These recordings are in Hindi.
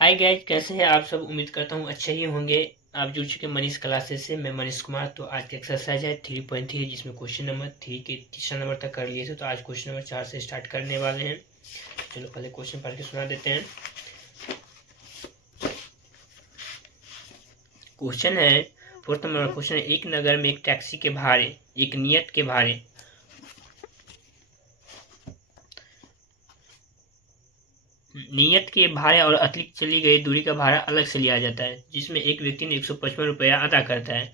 हाय गाइज, कैसे हैं आप सब। उम्मीद करता हूँ अच्छे ही होंगे। आप जुड़ चुके मनीष क्लासेस से। मैं मनीष कुमार। तो आज की एक्सरसाइज है 3.3, जिसमें क्वेश्चन नंबर 3 के तीसरा नंबर तक कर लिए थे। तो आज क्वेश्चन नंबर 4 से स्टार्ट करने वाले हैं। चलो पहले क्वेश्चन पढ़ के सुना देते हैं। क्वेश्चन है, फोर्थ नंबर क्वेश्चन है, एक नगर में एक टैक्सी के भाड़े एक नियत के भाड़े और अतिरिक्त चली गई दूरी का भाड़ा अलग से लिया जाता है, जिसमें एक व्यक्ति ने 155 रुपया अदा करता है।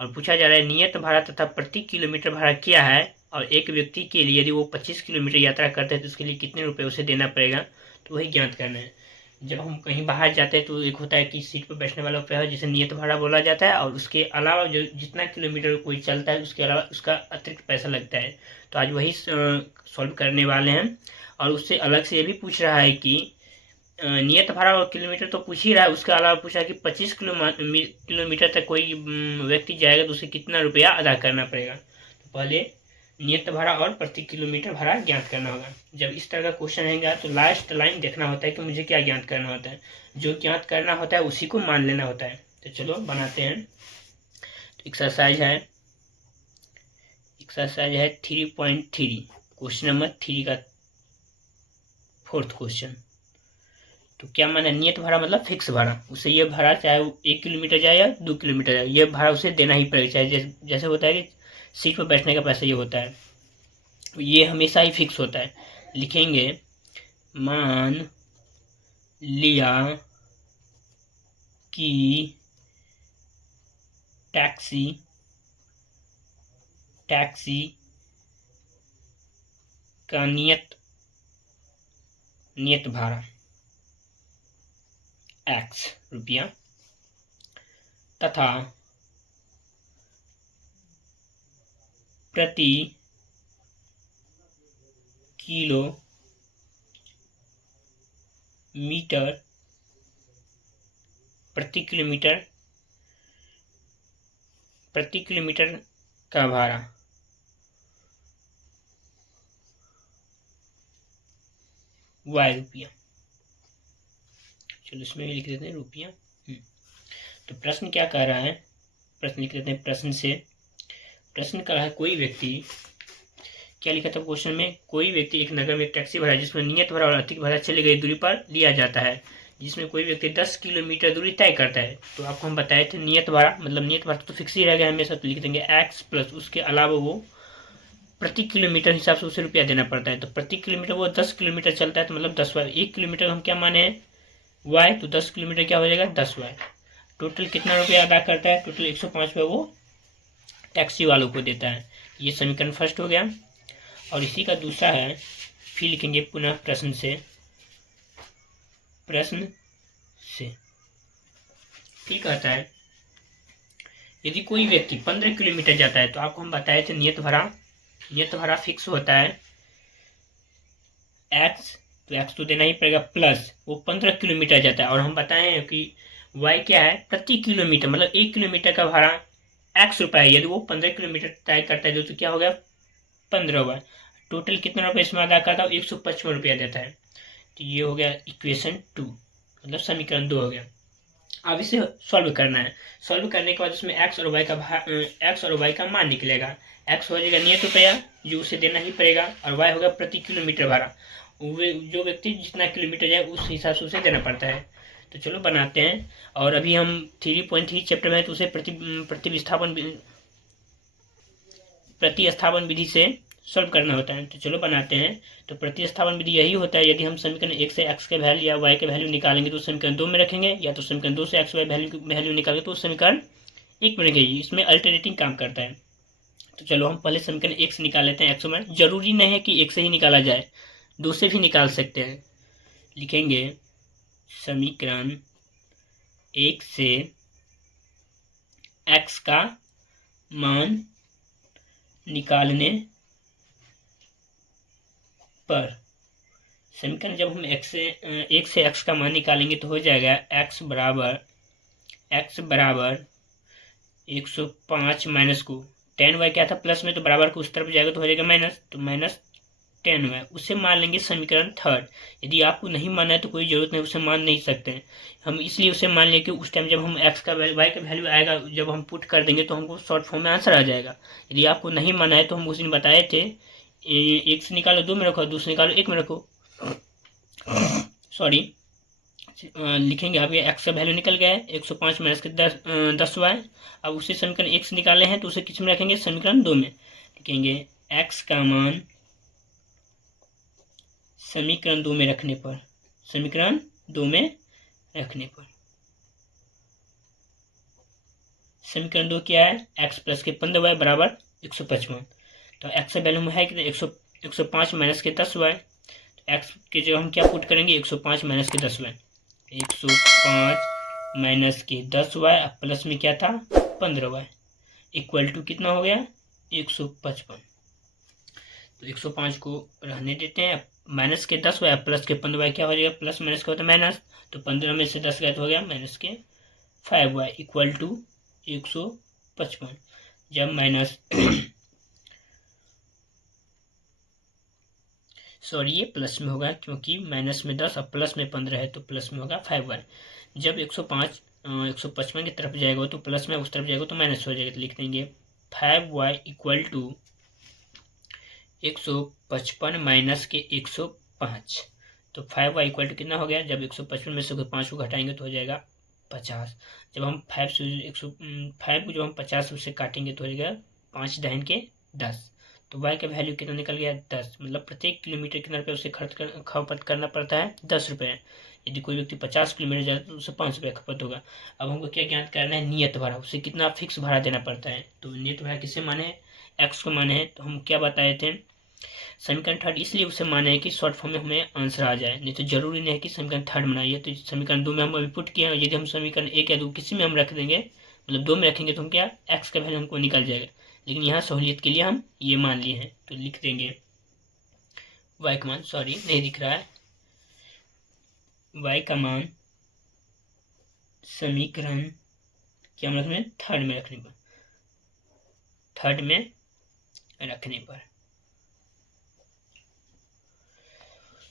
और पूछा जा रहा है नियत भाड़ा तथा प्रति किलोमीटर भाड़ा क्या है, और एक व्यक्ति के लिए यदि वो 25 किलोमीटर यात्रा करते हैं तो उसके लिए कितने रुपए उसे देना पड़ेगा, तो वही ज्ञात करना है। जब हम कहीं बाहर जाते हैं तो एक होता है कि सीट पर बैठने वाला रुपया है, जिसे नियत भाड़ा बोला जाता है, और उसके अलावा जो जितना किलोमीटर कोई चलता है उसके अलावा उसका अतिरिक्त पैसा लगता है। तो आज वही सॉल्व करने वाले हैं। और उससे अलग से ये भी पूछ रहा है कि नियत भाड़ा और किलोमीटर तो पूछ ही रहा है, उसके अलावा पूछा कि 25 किलोमीटर तक कोई व्यक्ति जाएगा तो उसे कितना रुपया अदा करना पड़ेगा। तो पहले नियत भाड़ा और प्रति किलोमीटर भाड़ा ज्ञात करना होगा। जब इस तरह का क्वेश्चन रहेगा तो लास्ट लाइन देखना होता है कि मुझे क्या ज्ञात करना होता है। जो ज्ञात करना होता है उसी को मान लेना होता है। तो चलो बनाते हैं। तो एक्सरसाइज है 3.3, क्वेश्चन नंबर 3 का फोर्थ क्वेश्चन। तो क्या माना, नियत भाड़ा मतलब फिक्स भाड़ा। उसे ये भाड़ा चाहे 1 किलोमीटर जाए या 2 किलोमीटर जाए, ये भाड़ा उसे देना ही पड़ेगा। चाहे जैसे होता है कि सीट पर बैठने का पैसा ये होता है, ये हमेशा ही फिक्स होता है। लिखेंगे, मान लिया कि टैक्सी का नियत भाड़ा x रुपया तथा प्रति किलोमीटर का भाड़ा y रुपया। चलो इसमें भी लिख देते हैं रुपया। तो प्रश्न क्या कह रहा है, प्रश्न लिख देते हैं। प्रश्न कर रहा है, कोई व्यक्ति, क्या लिखा था क्वेश्चन में, कोई व्यक्ति एक नगर में एक टैक्सी भाड़ा जिसमें नियत भाड़ा और अतिरिक्त भाड़ा चली गई दूरी पर लिया जाता है, जिसमें कोई व्यक्ति 10 किलोमीटर दूरी तय करता है। तो आपको हम बताए थे नियत भाड़ा मतलब नियत भाड़ा तो फिक्स ही रहेगा हमेशा। तो लिख देंगे x प्लस उसके अलावा वो प्रति किलोमीटर हिसाब से उसे रुपया देना पड़ता है। तो प्रति किलोमीटर वो 10 किलोमीटर चलता है, तो मतलब 10 वाई। 1 किलोमीटर हम क्या माने हैं, y। तो 10 किलोमीटर क्या हो जाएगा, 10y। टोटल कितना रुपया अदा करता है, टोटल 105 रुपये वो टैक्सी वालों को देता है। ये समीकरण फर्स्ट हो गया। और इसी का दूसरा है, फिर लिखेंगे पुनः प्रश्न से फिर कहता है, यदि कोई व्यक्ति 15 किलोमीटर जाता है, तो आपको हम बताए थे नियत भाड़ा फिक्स होता है x। तो x तो देना ही पड़ेगा, प्लस वो 15 किलोमीटर जाता है। और हम बताए हैं कि y क्या है, प्रति किलोमीटर मतलब 1 किलोमीटर का भाड़ा x रुपया है। यदि वो 15 किलोमीटर तय करता है तो क्या हो गया, 15 टोटल कितना रुपये इसमें अदा करता है, 155 रुपया देता है। तो ये हो गया इक्वेशन 2, मतलब समीकरण 2 हो गया। अब इसे सॉल्व करना है। सॉल्व करने के बाद उसमें x और y का मान निकलेगा। x हो जाएगा नियत रुपया जो उसे देना ही पड़ेगा, और y होगा प्रति किलोमीटर भाड़ा। जो व्यक्ति जितना किलोमीटर जाए उस हिसाब से उसे देना पड़ता है। तो चलो बनाते हैं। और अभी हम 3.3 चैप्टर में है, तो उसे प्रतिस्थापन विधि से सॉल्व करना होता है। तो चलो बनाते हैं। तो प्रतिस्थापन विधि यही होता है, यदि हम समीकरण 1 से x के वैल्यू या y के वैल्यू निकालेंगे तो समीकरण 2 में रखेंगे, या तो समीकरण 2 से x y वैल्यू निकालेंगे तो समीकरण 1 में रखेंगे। इसमें अल्टरनेटिंग काम करता है। तो चलो हम पहले समीकरण 1 से निकाल लेते हैं। x में जरूरी नहीं है कि 1 से ही निकाला जाए, 2 से भी निकाल सकते हैं। लिखेंगे समीकरण 1 से x का मान निकालने पर, समीकरण जब हम 1 से x का मान निकालेंगे तो हो जाएगा x बराबर 105 माइनस को tan y क्या था प्लस में, तो बराबर को उस तरफ जाएगा तो हो जाएगा माइनस। तो माइनस 10y, उसे मान लेंगे समीकरण थर्ड। यदि आपको नहीं मानना है तो कोई ज़रूरत नहीं, उसे मान नहीं सकते हैं हम, इसलिए उसे मान लें कि उस टाइम जब हम x का y का वैल्यू आएगा, जब हम पुट कर देंगे तो हमको शॉर्ट फॉर्म में आंसर आ जाएगा। यदि आपको नहीं माना है तो हम उस दिन बताए थे, एक से निकालो 2 में रखो, 2 से निकालो 1 में रखो, सॉरी, लिखेंगे। अब ये x का वैल्यू निकल गया है 105 माइनस के 10y। अब उसे समीकरण 1 से निकाले हैं तो उसे किस में रखेंगे, समीकरण 2 में लिखेंगे। x का मान समीकरण 2 में रखने पर, समीकरण 2 में रखने पर समीकरण 2 क्या है, x प्लस के 15y बराबर 155। तो x का वैल्यू है कितना, 105 माइनस के 10y। तो x के जो हम क्या पुट करेंगे, 105 माइनस के 10y, 105 माइनस के 10y प्लस में क्या था 15y, इक्वल टू कितना हो गया 155। तो 105 को रहने देते हैं, माइनस के 10y प्लस के 15y क्या हो जाएगा, प्लस माइनस का होता है माइनस, तो 15 में से 10 गया तो हो गया माइनस के 5y इक्वल टू 155। जब माइनस सॉरी ये प्लस में होगा, क्योंकि माइनस में 10 और प्लस में 15 है, तो प्लस में होगा 5y। जब 155 की तरफ जाएगा तो प्लस में, उस तरफ जाएगा तो माइनस हो जाएगा, तो लिख देंगे 5y इक्वल टू 155 माइनस के 105। तो 5y इक्वल टू कितना हो गया, जब 155 में से 5 को घटाएंगे तो हो जाएगा 50। जब हम 5 से 5 को जब हम 50 से काटेंगे तो हो जाएगा 5 दहन के 10। तो y का वैल्यू कितना निकल गया 10, मतलब प्रत्येक किलोमीटर कितना रुपये उसे खपत करना पड़ता है 10 रुपये। यदि कोई व्यक्ति 50 किलोमीटर जाए तो उसे 5 रुपये खपत होगा। अब हमको क्या ज्ञात करना है, नियत भाड़ा, उसे कितना फिक्स भाड़ा देना पड़ता है। तो नियत भाड़ा किसे माने हैं, x को माने हैं। तो हम क्या बताए थे, समीकरण थर्ड इसलिए उसे माने हैं कि शॉर्ट फॉर्म में हमें आंसर आ जाए, नहीं तो जरूरी नहीं है कि समीकरण थर्ड बनाइए। तो समीकरण 2 में हम अभी पुट किए हैं, यदि हम समीकरण 1 या 2 किसी में हम रख देंगे, मतलब 2 में रखेंगे तो हम क्या x का वैल्यू हमको निकल जाएगा, लेकिन यहाँ सहूलियत के लिए हम ये मान लिए हैं। तो लिख देंगे y का मान, सॉरी नहीं दिख रहा है, y का मान समीकरण क्या हम रखने, थर्ड में रखने पर, थर्ड में रखने पर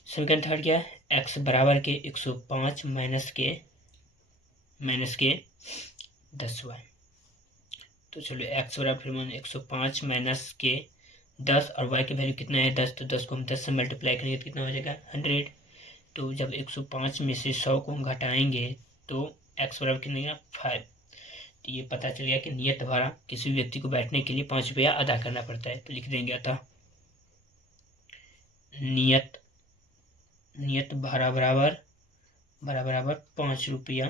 समीकरण थर्ड क्या है, x बराबर के 105 माइनस के 10y। तो चलो x बराबर फिर मान 105 माइनस के 10 और y की वैल्यू कितना है 10, तो 10 को हम 10 से मल्टीप्लाई करेंगे तो कितना हो जाएगा 100। तो जब 105 में से 100 को हम घटाएंगे तो x बराबर कितना होगा 5। तो ये पता चल गया कि नियत भाड़ा किसी भी व्यक्ति को बैठने के लिए 5 रुपया अदा करना पड़ता है। तो लिख देंगे अतः नियत भाड़ा बराबर 5 रुपया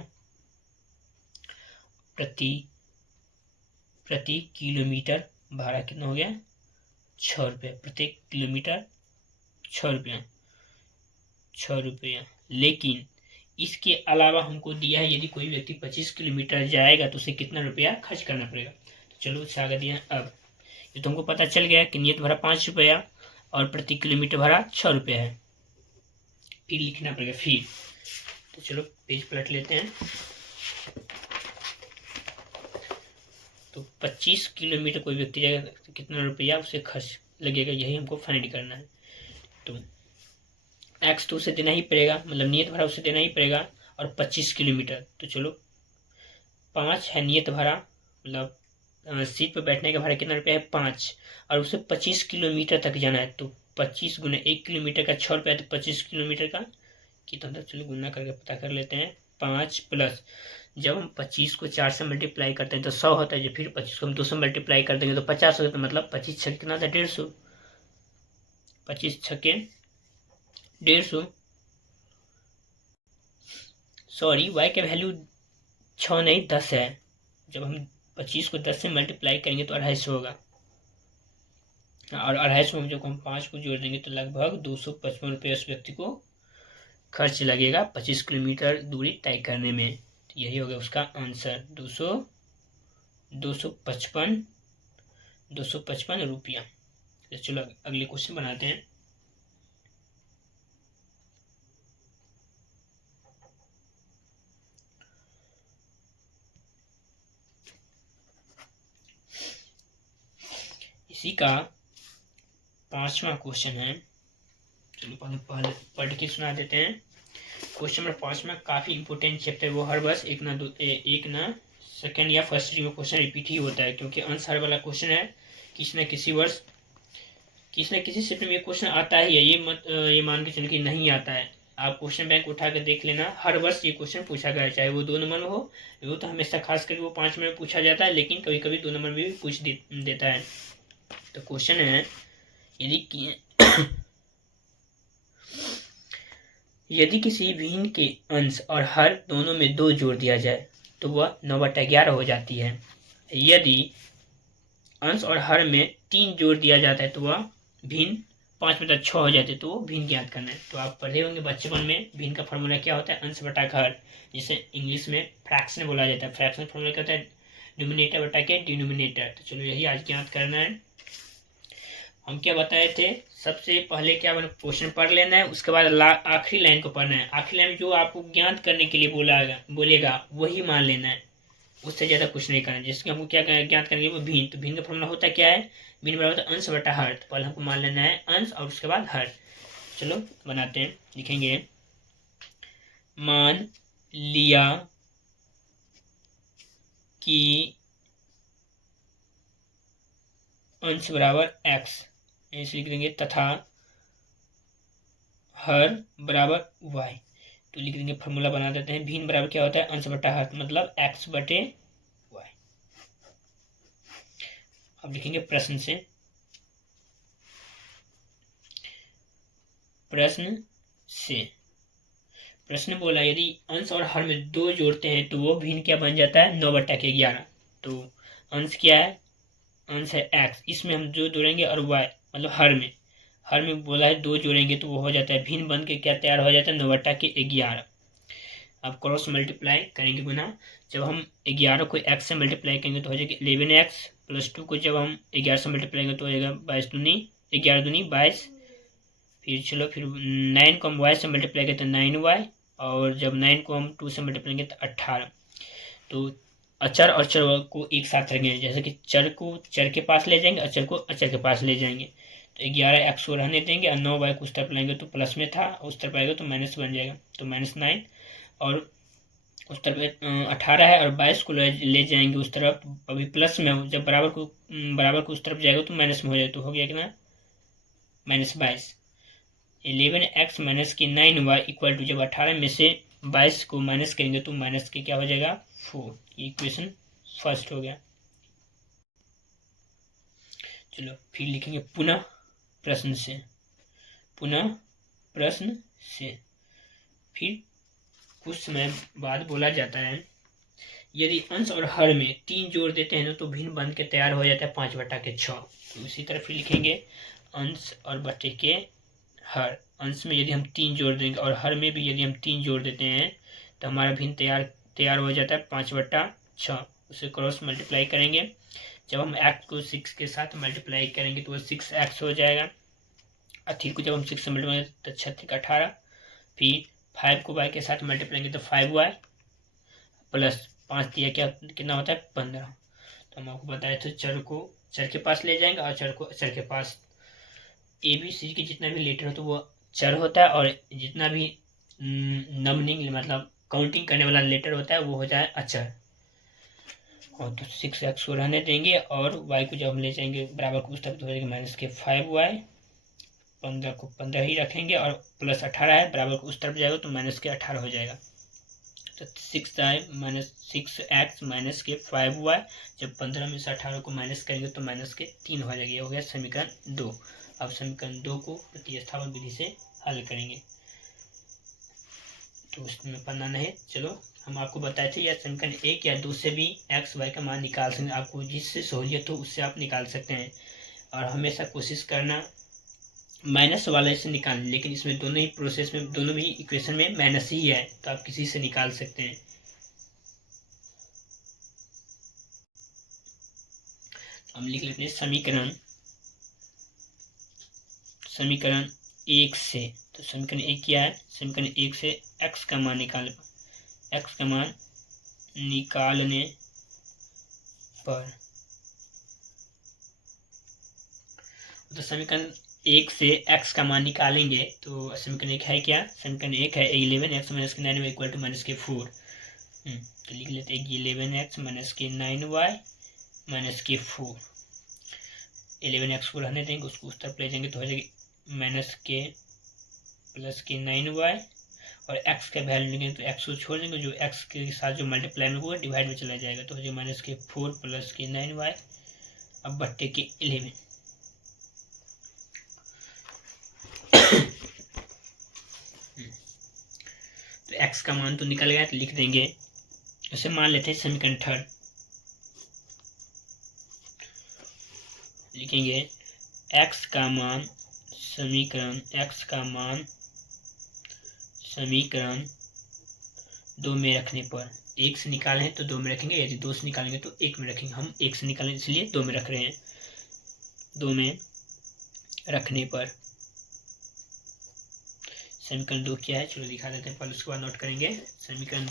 प्रति किलोमीटर। भाड़ा कितना हो गया 6 रुपये प्रति किलोमीटर, 6 रुपया। लेकिन इसके अलावा हमको दिया है यदि कोई व्यक्ति 25 किलोमीटर जाएगा तो उसे कितना रुपया खर्च करना पड़ेगा। तो चलो उससे आगे दिया। अब ये तुमको पता चल गया कि नियत भाड़ा 5 रुपया और प्रति किलोमीटर भाड़ा 6 रुपया है। फिर लिखना पड़ेगा फिर। तो चलो पेज पलट लेते हैं। तो 25 किलोमीटर कोई व्यक्ति जाएगा तो कितना रुपया उसे खर्च लगेगा, यही हमको फाइंड करना है। तो एक्स तो उसे देना ही पड़ेगा, मतलब नियत भाड़ा उसे देना ही पड़ेगा, और 25 किलोमीटर। तो चलो 5 है नियत भाड़ा, मतलब सीट पर बैठने का भाड़ा कितना रुपया है 5, और उसे 25 किलोमीटर तक जाना है। तो 25 गुना 1 किलोमीटर का 6 रुपया, तो 25 किलोमीटर का कितना था, चलो गुना करके पता कर लेते हैं। 5 प्लस जब हम 25 को 4 से मल्टीप्लाई करते हैं तो 100 होता है, जब फिर 25 को हम 2 से मल्टीप्लाई कर देंगे तो 50 होता है, मतलब 25 छक्के कितना था 150, 25 छक्के 150। सॉरी वाई का वैल्यू 6 नहीं 10 है, जब हम 25 को 10 से मल्टीप्लाई करेंगे तो 250 होगा, और 250 में जब हम 5 को जोड़ देंगे तो लगभग 255 रुपये उस व्यक्ति को खर्च लगेगा 25 किलोमीटर दूरी तय करने में। तो यही होगा उसका आंसर 255 रुपया। तो चलो अगले क्वेश्चन बनाते हैं। इसी का 5वां क्वेश्चन है। चलो पहले पढ़ के सुना देते हैं। क्वेश्चन नंबर 5 में काफ़ी इंपॉर्टेंट चैप्टर वो हर वर्ष एक ना सेकेंड या फर्स्ट में क्वेश्चन रिपीट ही होता है, क्योंकि आंसर वाला क्वेश्चन है। किसी न किसी वर्ष किसी न किसी चैप्टर में ये क्वेश्चन आता ही है, ये मान के चलिए कि नहीं आता है। आप क्वेश्चन बैंक उठा कर देख लेना, हर वर्ष ये क्वेश्चन पूछा गया, चाहे वो 2 नंबर में हो। वो तो हमेशा खास करके वो 5 नंबर में पूछा जाता है, लेकिन कभी कभी 2 नंबर में भी पूछ देता है। तो क्वेश्चन है, यदि किसी भिन्न के अंश और हर दोनों में 2 जोड़ दिया जाए तो वह 9/11 हो जाती है। यदि अंश और हर में 3 जोड़ दिया जाता है तो वह भिन्न 5/6 हो जाते, तो वो भिन्न ज्ञात करना है। तो आप पढ़े होंगे बचपन में भिन्न का फॉर्मूला क्या होता है, अंश बटा हर, जिसे इंग्लिश में फ्रैक्शन बोला जाता है। फ्रैक्शन फॉर्मूला क्या होता है, न्यूमिनेटर बटा के डिनोमिनेटर। तो चलो यही आज ज्ञात करना है। हम क्या बताए थे, सबसे पहले क्या क्वेश्चन पढ़ लेना है, उसके बाद आखिरी लाइन को पढ़ना है। आखिरी लाइन जो आपको ज्ञात करने के लिए बोलेगा वही मान लेना है, उससे ज़्यादा कुछ नहीं करना। जिसके हमको क्या ज्ञात करेंगे, वो भिन्न। तो भिन्न का फॉर्मूला होता क्या है, भिन्न बराबर होता है अंश बटा हर। तो पहले हमको मान लेना है अंश और उसके बाद हर। चलो बनाते हैं, लिखेंगे मान लिया कि अंश बराबर x, ऐसे लिख देंगे, तथा हर बराबर y। तो लिख देंगे, फॉर्मूला बना देते हैं। भिन्न बराबर क्या होता है, अंश बटा हर, मतलब x बटे y। अब लिखेंगे प्रश्न से, प्रश्न बोला यदि अंश और हर में 2 जोड़ते हैं तो वो भिन्न क्या बन जाता है, 9/11। तो अंश क्या है, अंश है x, इसमें हम जो जोड़ेंगे, और y मतलब हर में बोला है 2 जोड़ेंगे तो वो हो जाता है भिन्न, बन के क्या तैयार हो जाता है, 9/11। अब क्रॉस मल्टीप्लाई करेंगे गुना, जब हम 11 को x से मल्टीप्लाई करेंगे तो हो जाएगा 11x, प्लस 2 को जब हम 11 से मल्टीप्लाई करेंगे तो हो जाएगा 11 दूनी 22। फिर 9 को हम y से मल्टीप्लाई करते हैं 9y, और जब 9 को हम 2 से मल्टीप्लाई करेंगे तो 18। तो अचर और चर को एक साथ रखेंगे, जैसे कि चर को चर के पास ले जाएंगे, अचर को अचर के पास ले जाएंगे। तो 11x को रहने देंगे और 9y को उस तरफ लाएंगे तो प्लस में था, उस तरफ आएगा तो माइनस बन जाएगा, तो -9। और उस तरफ 18 है और 22 को ले जाएंगे उस तरफ, अभी प्लस में हो, जब बराबर को उस तरफ जाएगा तो माइनस में हो जाएगा, तो हो गया कितना, -22। 11x माइनस की 9y इक्वल टू, जब 18 में से 22 को माइनस करेंगे तो माइनस के क्या हो जाएगा, 4। ये इक्वेशन फर्स्ट हो गया। चलो फिर लिखेंगे पुनः प्रश्न से। फिर कुछ समय बाद बोला जाता है, यदि अंश और हर में 3 जोड़ देते हैं तो भिन्न बन के तैयार हो जाता है 5/6। तो इसी तरह फिर लिखेंगे अंश और बटे के हर। अंश में यदि हम 3 जोड़ देंगे और हर में भी यदि हम 3 जोड़ देते हैं तो हमारा भिन्न तैयार हो जाता है 5/6। उसे क्रॉस मल्टीप्लाई करेंगे, जब हम x को 6 के साथ मल्टीप्लाई करेंगे तो वो 6x हो जाएगा। 3 को जब हम 6 से मल्टीप्लाई तो 6 18। फिर 5 को y के साथ मल्टीप्लाई करेंगे तो 5y, प्लस 5 दिया क्या कितना होता है, 15। तो हम आपको बताया तो चर को चर के पास ले जाएंगे और चर को चर के पास। ABC के जितना भी लेटर हो तो वो चर होता है, और जितना भी नंबरिंग मतलब काउंटिंग करने वाला लेटर होता है वो हो जाए अचर। और तो 6x को रहने देंगे और y को जब हम ले जाएंगे बराबर को उस तरफ तो हो जाएगा माइनस के 5y। 15 को 15 ही रखेंगे और प्लस 18 है, बराबर को उस तरफ जाएगा तो माइनस के 18 हो जाएगा। तो 6x माइनस के 5y, जब 15 में से 18 को माइनस करेंगे तो माइनस के 3 हो जाएगा। ये हो गया समीकरण 2। अब समीकरण 2 को प्रतिस्थापन विधि से हल करेंगे, तो उसमें पढ़ना नहीं। चलो हम आपको बताए थे, या समीकरण 1 या 2 से भी x y का मान निकाल सकते हैं। आपको जिससे सहूलियत हो उससे आप निकाल सकते हैं, और हमेशा कोशिश करना माइनस वाले से निकालने, लेकिन इसमें दोनों ही प्रोसेस में, दोनों भी इक्वेशन में माइनस ही है, तो आप किसी से निकाल सकते हैं। हम लिख लेते हैं समीकरण 1 से। तो समीकरण 1 क्या है, समीकरण 1 से x का मान निकालने पर, तो समीकरण 1 से x का मान निकालेंगे तो समीकरण 1 है क्या, समीकरण 1 है 11x माइनस के 9y इक्वल टू माइनस के 4। तो लिख लेते हैं 11x माइनस के 9y माइनस के 4। 11x को रहने देंगे, उसको उस तरफ ले जाएंगे तो हो जाएगी माइनस के प्लस के 9y, और x का वैल्यू लेंगे तो x को छोड़ देंगे, जो x के साथ जो मल्टीप्लाई में होगा डिवाइड में चला जाएगा तो हो जाएगा माइनस के 4 प्लस के 9y अब बट्टे के 11। तो x का मान तो निकल गया, तो लिख देंगे, उसे मान लेते हैं समीकरण 3 लिखेंगे x का मान समीकरण 2 में रखने पर, 1 से निकालें तो 2 में रखेंगे, यदि 2 से निकालेंगे तो 1 में रखेंगे। हम 1 से निकालें इसलिए 2 में रख रहे हैं। 2 में रखने पर समीकरण 2 क्या है, चलो दिखा देते हैं, पहले उसके बाद नोट करेंगे। समीकरण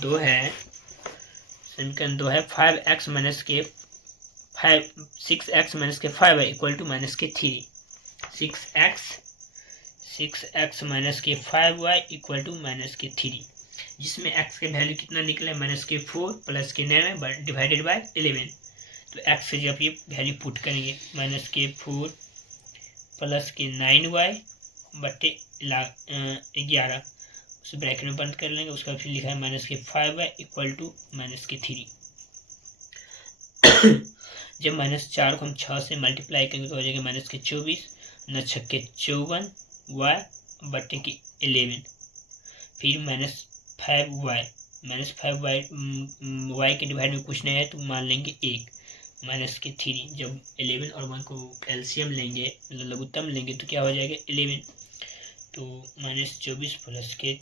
2 है 5x माइनस के 6x माइनस के 5y इक्वल टू माइनस के 3। 6x माइनस के 5y इक्वल टू माइनस के 3, जिसमें x के वैल्यू कितना निकले माइनस के 4 प्लस के 9 डिवाइडेड बाय 11। तो x से जब ये वैल्यू पुट करेंगे माइनस के 4 प्लस के 9y बटे 11, उसे ब्रैकेट में बंद कर लेंगे, उसका फिर लिखा है माइनस के 5y इक्वल टू माइनस के 3। जब माइनस 4 को हम 6 से मल्टीप्लाई करेंगे तो हो जाएगा माइनस के 24, 9 छक्के 54 y बटे के 11, फिर माइनस 5y y के डिवाइड में कुछ नहीं है तो मान लेंगे 1 माइनस के 3। जब 11 और 1 को एलसीएम लेंगे, मतलब लघुत्तम लेंगे तो क्या हो जाएगा 11, तो माइनस 24 प्लस के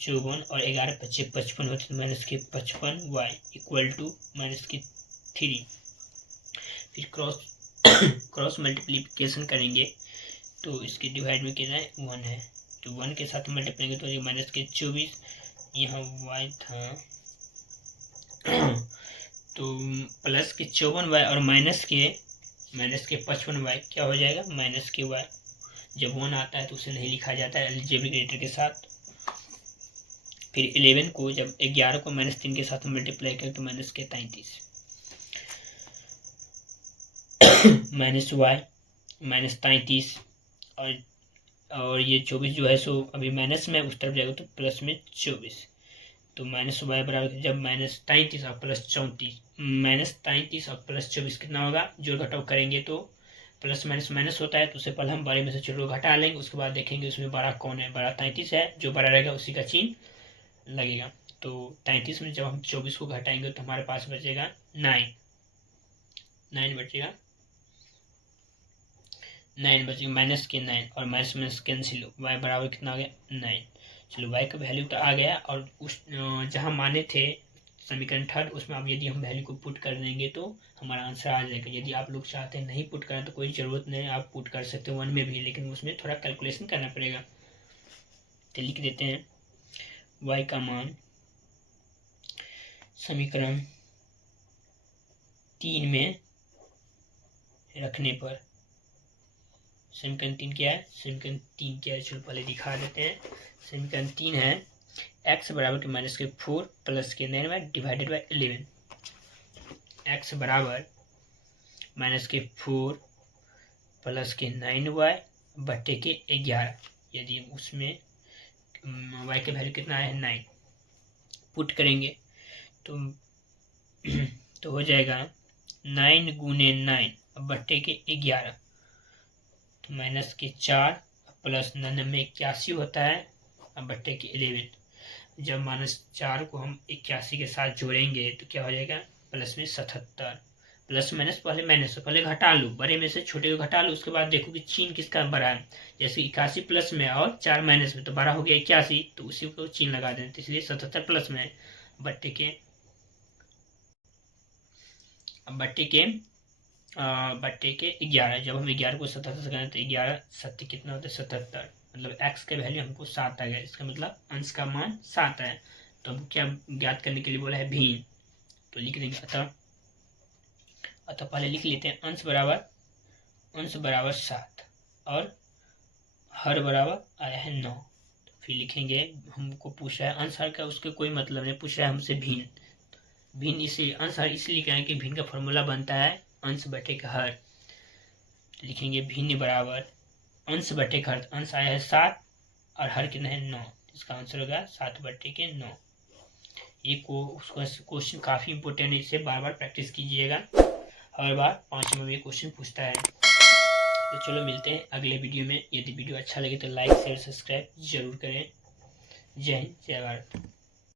54 और 11 बच्चे 55 होते हैं, माइनस के 55 y इक्वल टू माइनस के 3। फिर क्रॉस मल्टीप्लीकेशन करेंगे तो इसके डिवाइड में कितना है 1 है, तो 1 के साथ मल्टीप्लाई करेंगे तो माइनस के 24, यहाँ y था तो प्लस के 54y और माइनस के 55y क्या हो जाएगा माइनस के y। जब 1 आता है तो उसे नहीं लिखा जाता है अलजेब्रिक ऑपरेटर के साथ। फिर 11 को जब 11 को माइनस 3 के साथ मल्टीप्लाई करें तो माइनस के 33 माइनस y माइनस 33 और ये 24 जो है सो अभी माइनस में उस तरफ जाएगा तो प्लस में 24, तो माइनस y बराबर जब माइनस 33 और प्लस 34 माइनस 33 और प्लस 24 कितना होगा, जोड़ घटाव करेंगे तो प्लस माइनस माइनस होता है, तो उससे पहले हम बड़े में से छोटे को घटा लेंगे, उसके बाद देखेंगे उसमें बड़ा कौन है। बड़ा 33 है, जो बड़ा रहेगा उसी का चिन्ह लगेगा। तो 33 में जब हम 24 को घटाएंगे तो हमारे पास बचेगा 9 बचेगा 9 बचेगा माइनस के 9 और माइनस माइनस कैंसिल, y बराबर कितना आ गया 9। चलो y का वैल्यू तो आ गया, और उस जहाँ माने थे समीकरण 3 उसमें अब यदि हम वैल्यू को पुट कर देंगे तो हमारा आंसर आ जाएगा। यदि आप लोग चाहते हैं नहीं पुट करना तो कोई ज़रूरत नहीं, आप पुट कर सकते हो 1 में भी, लेकिन उसमें थोड़ा कैलकुलेशन करना पड़ेगा। तो लिख देते हैं y का मान समीकरण 3 में रखने पर, समीकरण 3 क्या है, समीकरण 3 क्या है चलो पहले दिखा देते हैं। समीकरण 3 है x बराबर के माइनस के 4 प्लस के 9y डिवाइडेड बाई 11। x बराबर माइनस के 4 प्लस के 9y बट्टे के 11, यदि उसमें y का वैल्यू कितना है 9 पुट करेंगे तो हो जाएगा 9 गुने 9 बट्टे के 11, तो माइनस के 4 प्लस 9 में 81 होता है अब बट्टे के 11। जब माइनस 4 को हम 81 के साथ जोड़ेंगे तो क्या हो जाएगा प्लस में 77। प्लस माइनस पहले माइनस से पहले घटा लो, बड़े में से छोटे को घटा लो, उसके बाद देखो कि चिन्ह किसका बड़ा है। जैसे 81 प्लस में और 4 माइनस में तो बड़ा हो गया 81, तो उसी को चिन्ह लगा दें, तो इसलिए 77 प्लस में बट्टे के 11। जब हम 11 को 77 से करें तो 11 7 कितना होता है 77, मतलब x का वैल्यू हमको 7 आ गया, इसका मतलब अंश का मान 7 है। तो हमको क्या ज्ञात करने के लिए बोला है भिन्न, तो लिख देंगे अतः पहले लिख लेते हैं अंश बराबर 7 और हर बराबर आया है 9। फिर लिखेंगे हमको पूछा है अंश हर का, उसके कोई मतलब नहीं, पूछा है हमसे भिन्न। भिन्न इसलिए अंश हर इसलिए लिखा है कि भिन्न का फॉर्मूला बनता है अंश बटे का हर। लिखेंगे भिन्न बराबर अंश बटे का हर। अंश आया है 7 और हर कितना है 9, इसका आंसर होगा 7 बटे के 9। ये क्वेश्चन काफ़ी इंपॉर्टेंट है, इसे बार बार प्रैक्टिस कीजिएगा, हर बार 5 में ये क्वेश्चन पूछता है। तो चलो मिलते हैं अगले वीडियो में। यदि वीडियो अच्छा लगे तो लाइक शेयर सब्सक्राइब जरूर करें। जय हिंद जय भारत।